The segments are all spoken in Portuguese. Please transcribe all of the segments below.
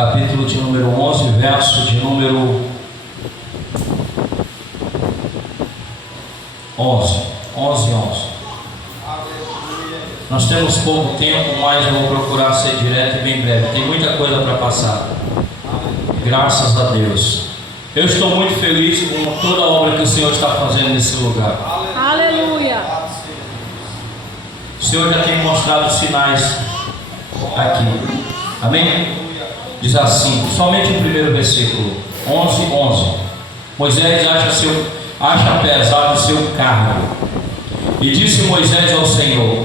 capítulo de número 11, verso de número 11. Nós temos pouco tempo, mas eu vou procurar ser direto e bem breve. Tem muita coisa para passar. Graças a Deus. Eu estou muito feliz com toda a obra que o Senhor está fazendo nesse lugar. Aleluia. O Senhor já tem mostrado sinais aqui. Amém? Diz assim, somente o primeiro versículo, 11. Moisés acha pesado o seu cargo. E disse Moisés ao Senhor: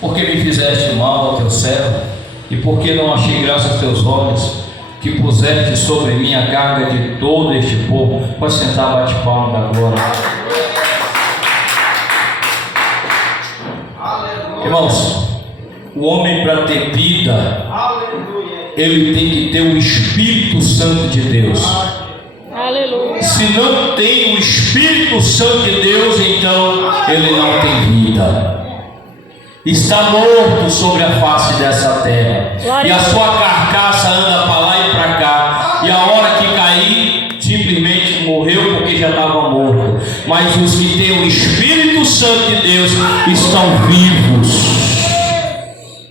por que me fizeste mal ao teu servo? E por que não achei graça aos teus olhos, que puseste sobre mim a carga de todo este povo? Pode sentar, bate palma da glória. Irmãos, o homem, para ter vida, ele tem que ter o Espírito Santo de Deus. Aleluia. Se não tem o Espírito Santo de Deus, então ele não tem vida. Está morto sobre a face dessa terra. E a sua carcaça anda para lá e para cá. E a hora que cair, simplesmente morreu porque já estava morto. Mas os que têm o Espírito Santo de Deus estão vivos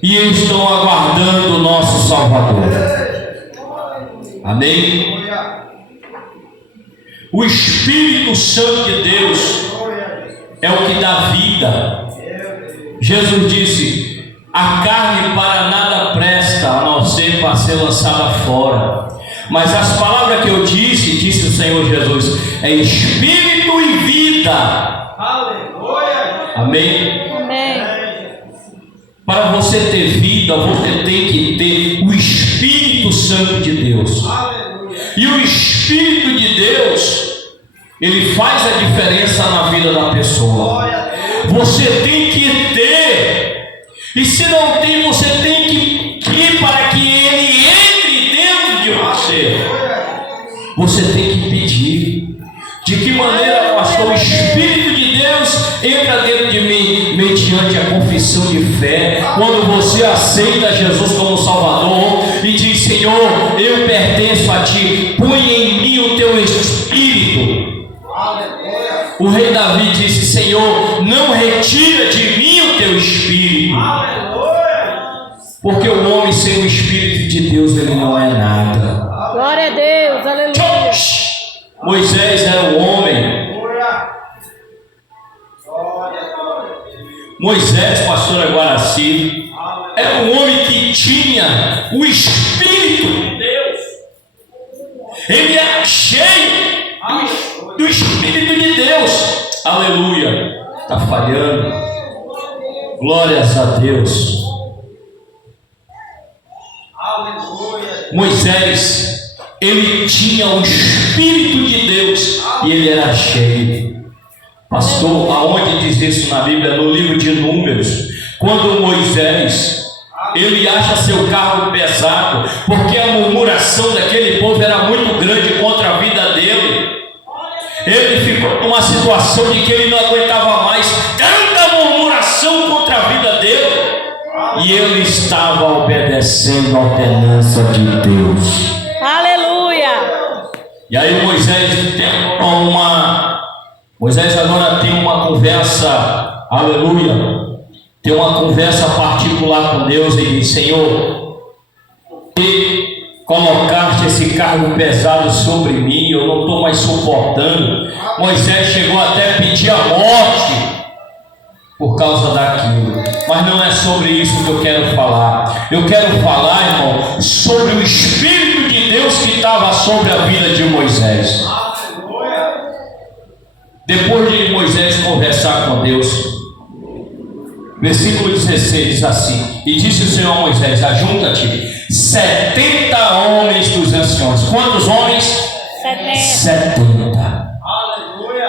e estão aguardando o nosso Salvador. Amém? O Espírito Santo de Deus é o que dá vida. Jesus disse: a carne para nada presta, a não ser para ser lançada fora. Mas as palavras que eu disse o Senhor Jesus, é Espírito e vida. Aleluia. Amém? Amém. Para você ter vida, você tem que ter o Espírito Santo de Deus. E o Espírito de Deus, ele faz a diferença na vida da pessoa. Você tem que ter. E se não tem, você tem que ir para que ele entre dentro de você. Você tem que pedir. De que maneira, pastor? O Espírito de Deus entra dentro de mim mediante a confissão de fé. Quando você aceita Jesus como Salvador e diz: Senhor, eu pertenço a ti, põe em mim o teu Espírito. O rei Davi disse: Senhor, não retira de mim o teu Espírito. Porque o homem sem o Espírito de Deus, ele não é nada. Glória a Deus, aleluia. Moisés era um homem. Moisés, pastora Guaraci, era um homem que tinha o Espírito de Deus. Ele era cheio do Espírito de Deus. Aleluia. Está falhando. Glórias a Deus. Aleluia. Moisés, ele tinha o Espírito de Deus e ele era cheio. Pastor, aonde diz isso na Bíblia? No livro de Números. Quando Moisés, ele acha seu cargo pesado, porque a murmuração daquele povo era muito grande contra a vida dele. Ele ficou numa situação de que ele não aguentava mais tanta murmuração contra a vida dele. E ele estava obedecendo a ordenança de Deus. Aleluia. E aí Moisés agora tem uma conversa, aleluia, tem uma conversa particular com Deus e diz: Senhor, e colocaste esse cargo pesado sobre mim, eu não estou mais suportando. Moisés chegou até a pedir a morte por causa daquilo, mas não é sobre isso que eu quero falar. Eu quero falar, irmão, sobre o Espírito de Deus que estava sobre a vida de Moisés. Depois de Moisés conversar com Deus, versículo 16 diz assim: e disse o Senhor a Moisés: ajunta-te 70 homens dos anciões. Quantos homens? 70.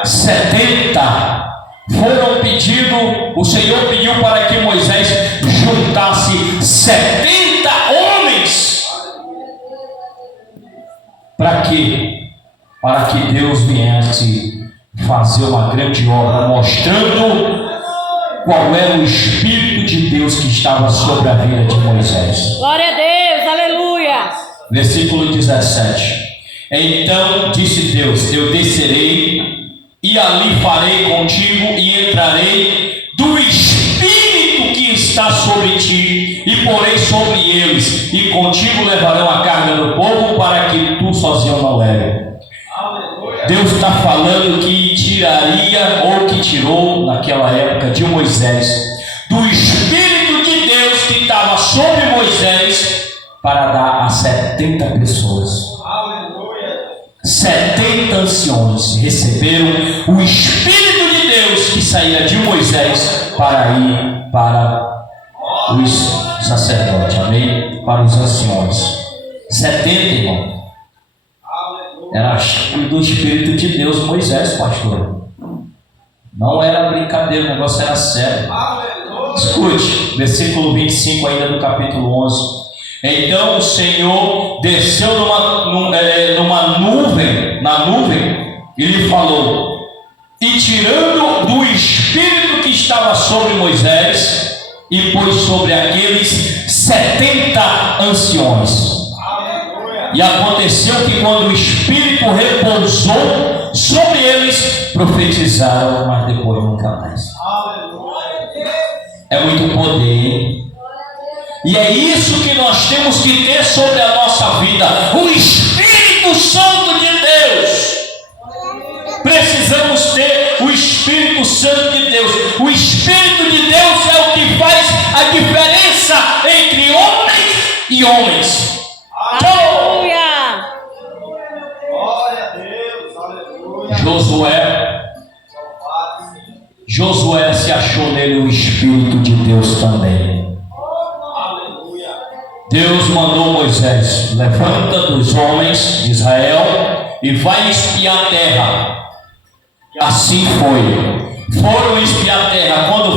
70 foram pedidos. O Senhor pediu para que Moisés juntasse 70 homens. Para quê? Para que Deus viesse fazer uma grande obra, mostrando qual era o Espírito de Deus que estava sobre a vida de Moisés. Glória a Deus, aleluia. Versículo 17. Então disse Deus: eu descerei e ali farei contigo e entrarei do Espírito que está sobre ti e porei sobre eles, e contigo levarão a carga do povo para que tu sozinho não leve. Deus está falando que tiraria, ou que tirou naquela época de Moisés, do Espírito de Deus que estava sobre Moisés, para dar a 70 pessoas. 70 anciões receberam o Espírito de Deus que saía de Moisés para ir para os sacerdotes, amém? Para os anciões. 70, irmão. Era do Espírito de Deus Moisés, pastor. Não era brincadeira, o negócio era sério. Escute, versículo 25 ainda do capítulo 11. Então o Senhor desceu numa nuvem, na nuvem, e lhe falou, e tirando do Espírito que estava sobre Moisés, e pôs sobre aqueles 70 anciões. E aconteceu que quando o Espírito repousou sobre eles, profetizaram, mas depois nunca mais. É muito poder, hein? E é isso que nós temos que ter sobre a nossa vida, o Espírito Santo de Deus. Precisamos ter o Espírito Santo de Deus. O Espírito de Deus é o que faz a diferença entre homens e homens. Aleluia! Glória a Deus, aleluia. Josué se achou nele o Espírito de Deus também. Aleluia. Deus mandou Moisés: levanta dos homens de Israel e vai espiar a terra. Assim foi. Foram espiar a terra. Quando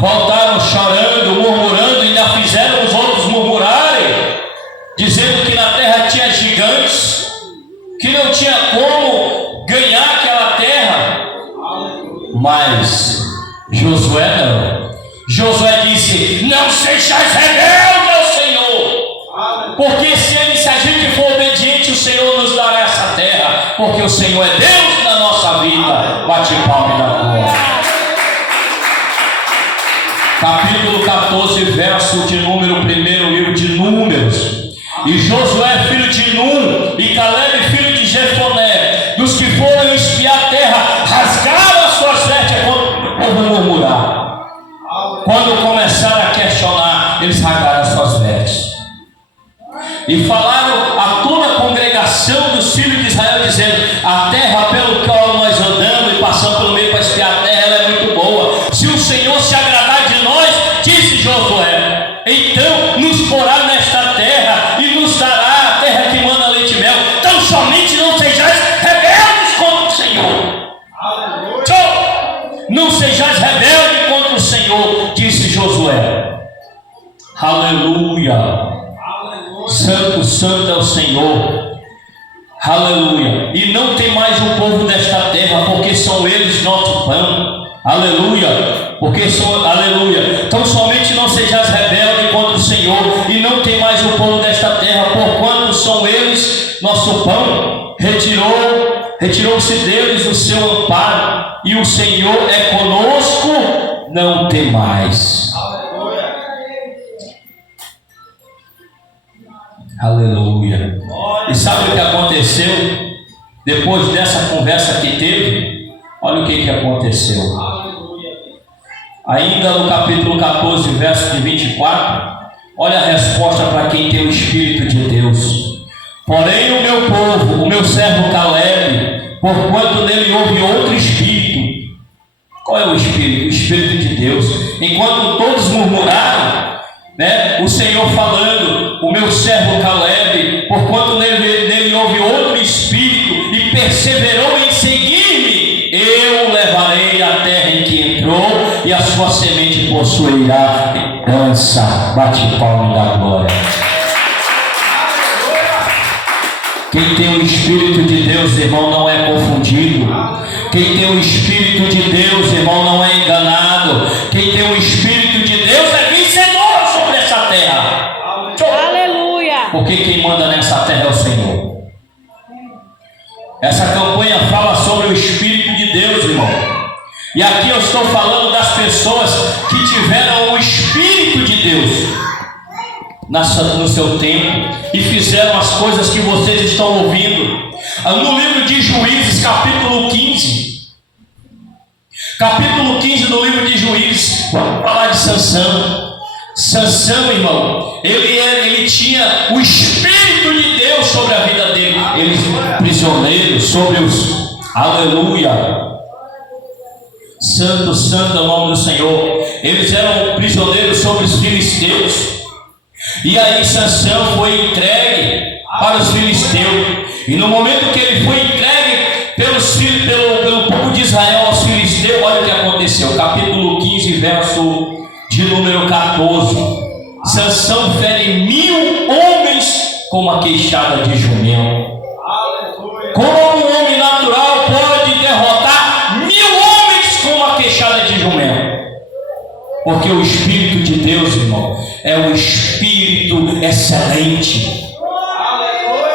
voltaram chorando, murmurando, e ainda fizeram os outros murmurarem, dizendo que na terra tinha gigantes, que não tinha como ganhar aquela terra. Mas Josué não. Josué disse: não sejais rebelde ao Senhor, porque se a gente for obediente, o Senhor nos dará essa terra, porque o Senhor é Deus na nossa vida. Bate palma e dá glória. Capítulo 14, verso de número 1, livro de Números. E Josué, filho de Nun, e Caleb, filho de Jefoné, dos que foram espiar a terra, rasgaram as suas vestes quando o povo murmurar. Quando começaram a questionar, eles rasgaram as suas vestes. E falaram a toda a congregação dos filhos de Israel, dizendo: a terra pelo qual nós andamos e passamos pelo meio para espiar a terra, ela é muito boa. Se o Senhor se agradar de nós, disse Josué, então nos porá nesta terra e nos dará a terra que manda leite e mel. Então somente não sejais rebeldes contra o Senhor. Não sejais rebeldes contra o Senhor, disse Josué. Aleluia. Santo, santo é o Senhor. Aleluia. E não tem mais o povo desta terra, porque são eles nosso pão. Aleluia. Porque são, aleluia. Então somente não sejais rebelde contra o Senhor, e não tem mais o povo desta terra, porquanto são eles nosso pão. Retirou-se deles o seu amparo, e o Senhor é conosco, não tem mais. Aleluia. E sabe o que aconteceu depois dessa conversa que teve? Olha o que aconteceu. Ainda no capítulo 14, verso de 24, olha a resposta para quem tem o Espírito de Deus. Porém o meu povo, o meu servo Caleb, porquanto nele houve outro Espírito. Qual é o Espírito? O Espírito de Deus. Enquanto todos murmuraram, o Senhor falando: o meu servo Caleb, porquanto nele houve outro Espírito, e perseverou em seguir-me, eu o levarei à terra em que entrou, e a sua semente possuirá herança. Bate palma e dá glória. Quem tem o Espírito de Deus, irmão, não é confundido. Quem tem o Espírito de Deus, irmão, não é enganado. Quem tem o Espírito de Deus é vencedor sobre essa terra. Aleluia. porque quem manda nessa terra é o Senhor. Essa campanha fala sobre o Espírito de Deus, irmão. E aqui eu estou falando das pessoas que tiveram o Espírito de Deus no seu tempo e fizeram as coisas que vocês estão ouvindo. No livro de Juízes, capítulo 15. Capítulo 15 do livro de Juízes, vamos falar de Sansão. Sansão, irmão, ele tinha o Espírito de Deus sobre a vida dele. Eles prisioneiros sobre os... Aleluia! Santo, santo é o nome do Senhor. Eles eram prisioneiros sobre os filisteus. E aí Sansão foi entregue para os filisteus. E no momento que ele foi entregue pelo povo de Israel aos filisteus, olha o que aconteceu. Capítulo 15, verso de número 14. Sansão fere 1000 homens com uma queixada de jumento. Como um homem natural pode derrotar 1000 homens com uma queixada de jumento? Porque o Espírito de Deus, irmão, é um Espírito excelente.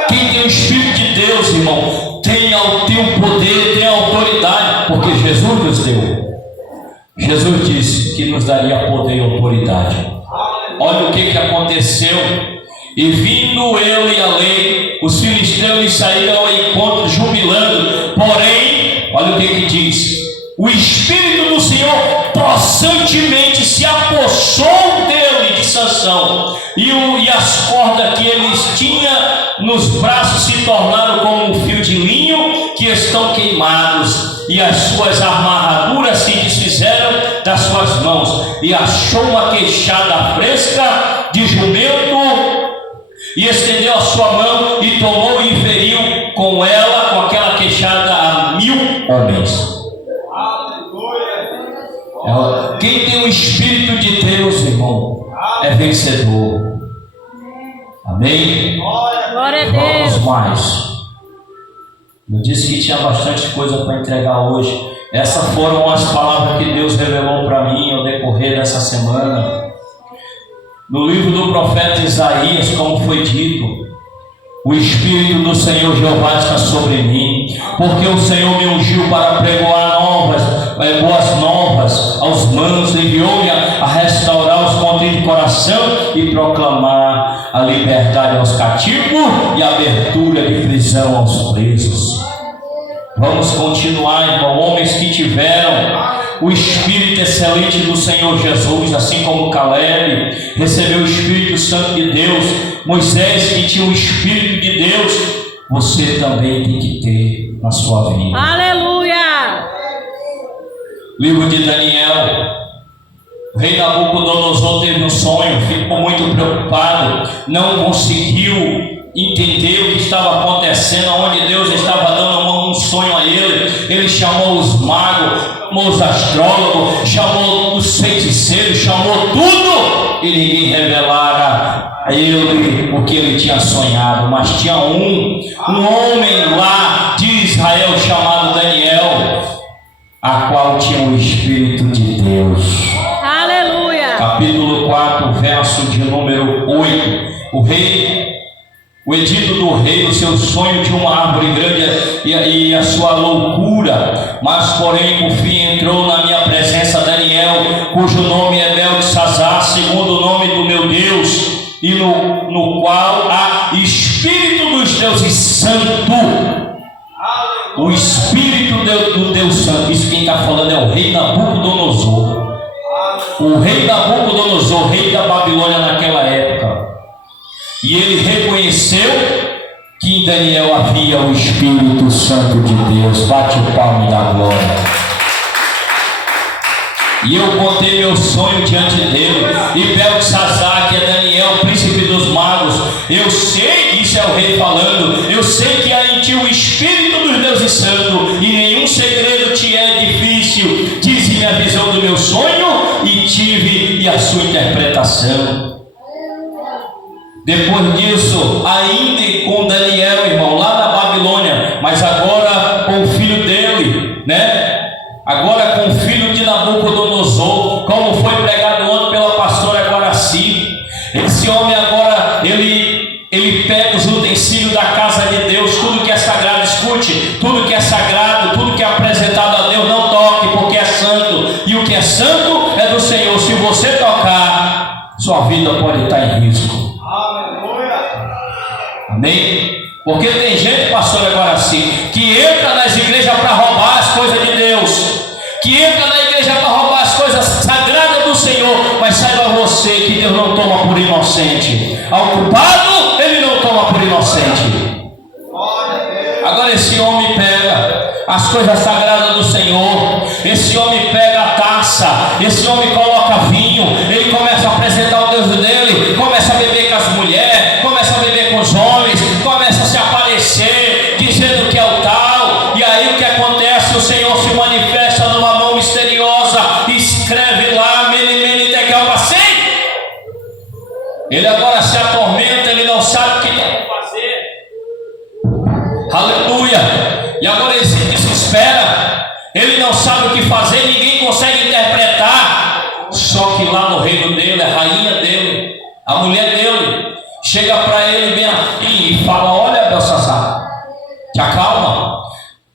Quem tem o Espírito de Deus, irmão, tem o poder, tem a autoridade, porque Jesus nos deu. Jesus disse que nos daria poder e autoridade. Olha o que aconteceu. E vindo ele e a lei, os filisteus saíram ao encontro jubilando. Porém, olha o que diz: o Espírito do Senhor possantemente se apossou dele, de Sansão, e as cordas que eles tinham nos braços se tornaram como um fio de linho que estão queimados, e as suas amarraduras se desfizeram das suas mãos, e achou uma queixada fresca de jumento, e estendeu a sua mão e tomou e feriu com ela, com aquela queixada, a 1000 homens. Quem tem o Espírito de Deus, irmão, é vencedor. Amém? Glória a Deus. Vamos mais. Eu disse que tinha bastante coisa para entregar hoje. Essas foram as palavras que Deus revelou para mim ao decorrer dessa semana. No livro do profeta Isaías, como foi dito: o Espírito do Senhor Jeová está sobre mim, porque o Senhor me ungiu para pregoar boas novas aos mansos, enviou-me a restaurar os contritos de coração e proclamar a liberdade aos cativos e a abertura de prisão aos presos. Vamos continuar, irmão. Homens que tiveram o Espírito excelente do Senhor Jesus, assim como Caleb recebeu o Espírito Santo de Deus, Moisés, que tinha o Espírito de Deus, você também tem que ter na sua vida. Aleluia! Livro de Daniel. O rei Nabucodonosor teve um sonho, ficou muito preocupado, não conseguiu entender o que estava acontecendo, onde Deus estava dando um sonho a ele. Ele chamou os magos, chamou os astrólogos, chamou os feiticeiros, chamou tudo, e ninguém revelara a ele o que ele tinha sonhado. Mas tinha um homem lá de Israel chamado Daniel, a qual tinha o Espírito de Deus. Aleluia! Capítulo 4, verso de número 8. O edito do rei, o seu sonho de uma árvore grande e a sua loucura, mas porém por fim entrou na minha presença Daniel, cujo nome é Beltesazar, segundo o nome do meu Deus, e no qual há Espírito dos deuses santo. O Espírito do Deus Santo. Isso quem está falando é o rei Nabucodonosor. O rei Nabucodonosor, rei da Babilônia naquela época. E ele reconheceu que em Daniel havia o Espírito Santo de Deus. Bate o palmo da glória. E eu contei meu sonho diante dele. E Beltesazar, que é Daniel, príncipe dos magos, eu sei, isso é o rei falando, eu sei que há em ti o Espírito dos deuses santos, e nenhum segredo te é difícil. Dize-me a visão do meu sonho, e tive a sua interpretação. Depois disso, ainda com Daniel, irmão, lá da Babilônia, mas agora com o filho dele, né? Agora com o filho de Nabucodonosor, como foi pregado ontem pela pastora Guaraci. Esse homem agora, ele ele pega os utensílios da casa de Deus, tudo que é sagrado, escute, tudo que é sagrado, tudo que é apresentado a Deus, não toque, porque é santo, e o que é santo é do Senhor. Se você tocar, sua vida pode estar em risco. Aleluia. Amém? Porque tem gente, pastor, agora assim, que entra nas igrejas para roubar as coisas de Deus, que entra na igreja para roubar as coisas sagradas do Senhor, mas saiba você que Deus não toma por inocente. Ao culpado, ele não toma por inocente. Agora esse homem pega as coisas sagradas do Senhor, esse homem pega a taça, esse homem coloca vinho, ele começa a apresentar o Deus dele, começa a beber com as mulheres, começa a beber com os homens, começa a se aparecer, dizendo que é o tal, e aí o que acontece? O Senhor se manifesta numa mão misteriosa, escreve lá, mene, tekel, passei. Ele agora se atormenta, ele não sabe o que tem que fazer. Aleluia. E agora ele se desespera, ele não sabe o que fazer, ninguém consegue interpretar. Só que lá no reino dele, a rainha dele, a mulher dele, chega para ele bem assim e fala: olha, Belsassar, te acalma.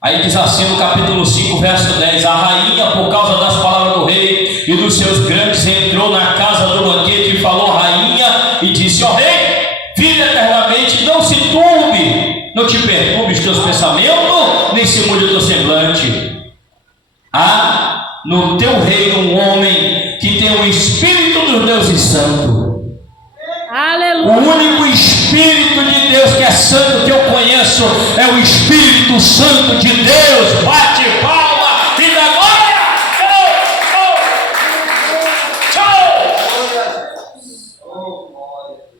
Aí diz assim no capítulo 5, verso 10: a rainha, por causa das palavras do rei e dos seus grandes, entrou na casa do banquete e falou à rainha e disse: ó rei, vive eternamente, não se turbe, não te perturbe os teus pensamentos, nem se mude o teu semblante. Há no teu reino um homem que tem o Espírito dos deuses santo. Aleluia. O único Espírito de Deus que é santo que eu conheço é o Espírito Santo de Deus. Bate palma e dá glória.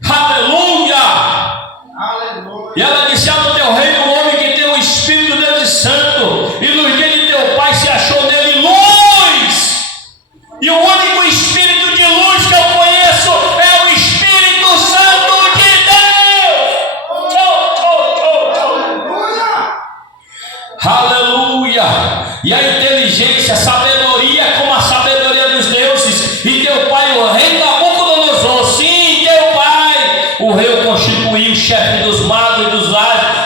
Aleluia. Aleluia. E ela disse: há no teu reino um homem que tem o Espírito de Deus santo, e nos dias de teu pai se achou nele luz. E o único Espírito de luz que eu conheço é o Espírito Santo de Deus. Aleluia. E a inteligência, a sabedoria, como a sabedoria dos deuses. E teu pai, o rei Nabucodonosor, sim, teu pai, o rei o constituiu chefe dos magos,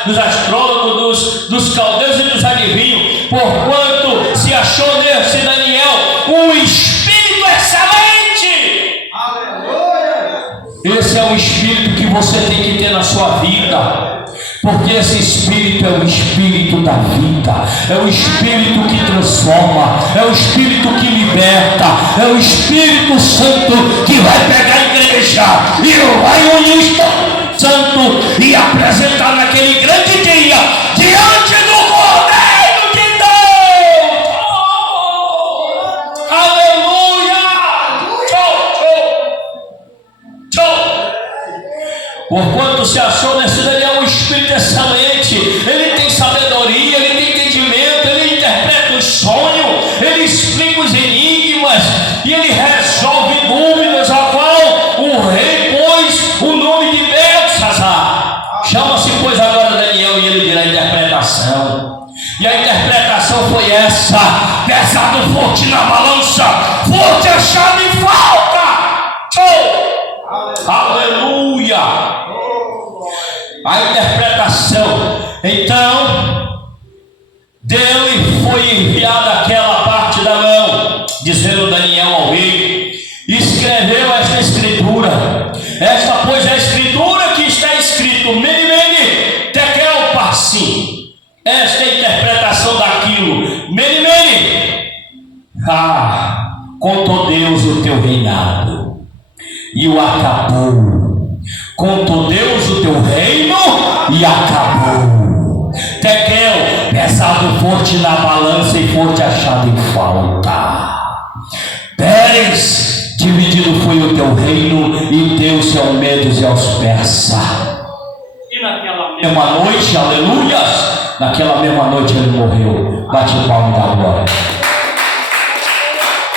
dos astrônomos, dos caldeus e dos adivinhos, porquanto se achou nesse Daniel um Espírito excelente. Aleluia. Esse é o Espírito que você tem que ter na sua vida, porque esse Espírito é o Espírito da vida, é o Espírito que transforma, é o Espírito que liberta, é o Espírito Santo que vai pegar a igreja e vai unir o Espírito Santo e apresentar naquele grande dia diante do Cordeiro de Deus. Aleluia. Porquanto se achou nesse Daniel um Espírito excelente, ele tem sabedoria, ele tem entendimento, ele interpreta os sonhos, ele explica os enigmas e ele resolve dúvidas, a qual o rei pôs o nome de Belsassar. Chama-se, pois, agora Daniel, e ele dirá a interpretação. E a interpretação foi essa: pesado forte na balança, forte achado em falta. Aleluia. A interpretação. Então, dele foi enviada aquela parte da mão, dizendo Daniel ao rei: escreveu esta escritura. Esta, pois, é a escritura que está escrito: mene, tekel, parsim. Esta é a interpretação daquilo. Mene, contou Deus o teu reinado e o acabou. Contou Deus o teu reino e acabou. Tekel, pesado forte na balança e forte achado em falta. Pérez, dividido foi o teu reino e deu-se aos medos e aos persas. E naquela mesma noite, aleluia, naquela mesma noite ele morreu. Bate o palmo da glória.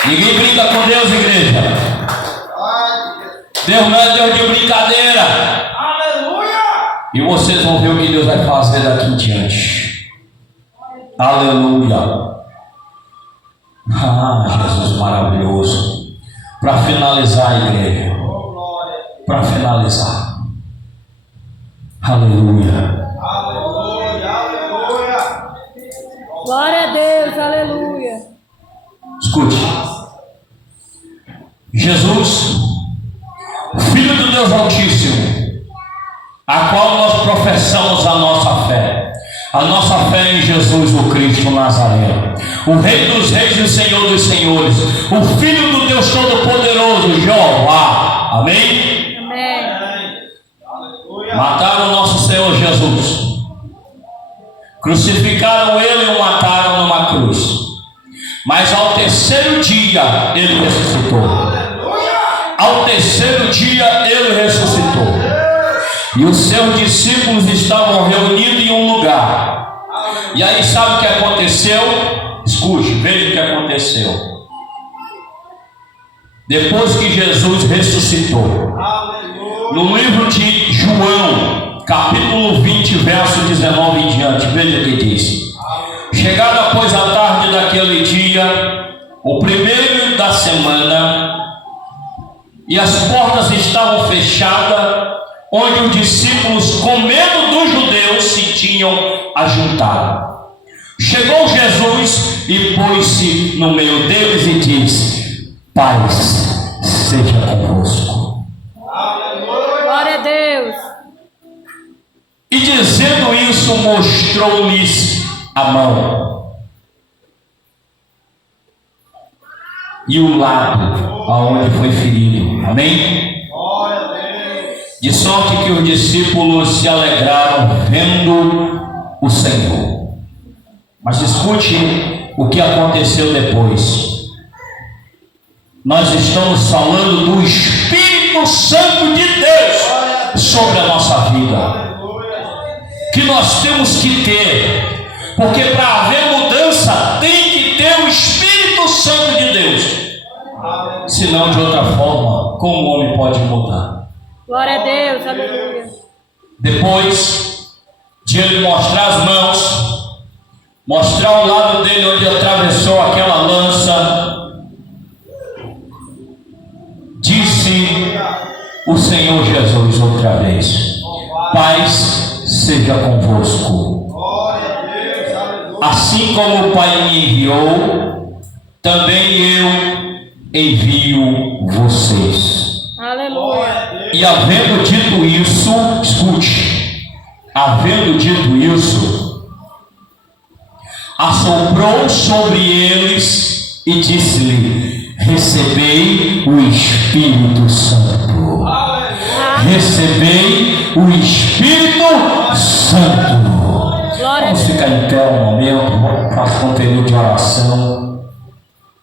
Ninguém brinca com Deus, igreja. Deus não é Deus de brincadeira. Aleluia. E vocês vão ver o que Deus vai fazer daqui em diante. Aleluia. Jesus maravilhoso. Para finalizar, igreja, para finalizar, Aleluia. Aleluia. Aleluia. Glória a Deus, aleluia. Escute. Jesus, Filho do Deus Altíssimo, a qual nós professamos a nossa fé. A nossa fé em Jesus, o Cristo Nazareno, o Rei dos Reis e o Senhor dos Senhores, o Filho do Deus Todo-Poderoso, Jeová. Amém? Amém. Aleluia. Mataram o nosso Senhor Jesus. Crucificaram ele e o mataram numa cruz. Mas ao terceiro dia ele ressuscitou. Ao terceiro dia ele ressuscitou. E os seus discípulos estavam reunidos em um lugar. E aí sabe o que aconteceu? Escute, veja o que aconteceu. Depois que Jesus ressuscitou, no livro de João, capítulo 20, verso 19 em diante, veja o que diz. Chegada, pois, a tarde daquele dia, o primeiro da semana, e as portas estavam fechadas, onde os discípulos, com medo dos judeus, se tinham ajuntado. Chegou Jesus e pôs-se no meio deles e disse: paz seja convosco. Glória a Deus. E dizendo isso, mostrou-lhes a mão e o lado aonde foi ferido. Amém? De sorte que os discípulos se alegraram vendo o Senhor. Mas escute o que aconteceu depois. Nós estamos falando do Espírito Santo de Deus sobre a nossa vida, que nós temos que ter, porque para haver mudança tem que ter o Espírito Santo de Deus. Senão, de outra forma, como o homem pode mudar? Glória a Deus, aleluia. Depois de ele mostrar as mãos, mostrar o lado dele onde atravessou aquela lança, disse o Senhor Jesus outra vez: paz seja convosco. Assim como o Pai me enviou, também eu envio vocês. Aleluia. E havendo dito isso, escute, havendo dito isso, assoprou sobre eles e disse-lhe: recebei o Espírito Santo. Recebei o Espírito Santo. Glória a Vamos Deus. ficar em pé um momento, vamos fazer um período de oração.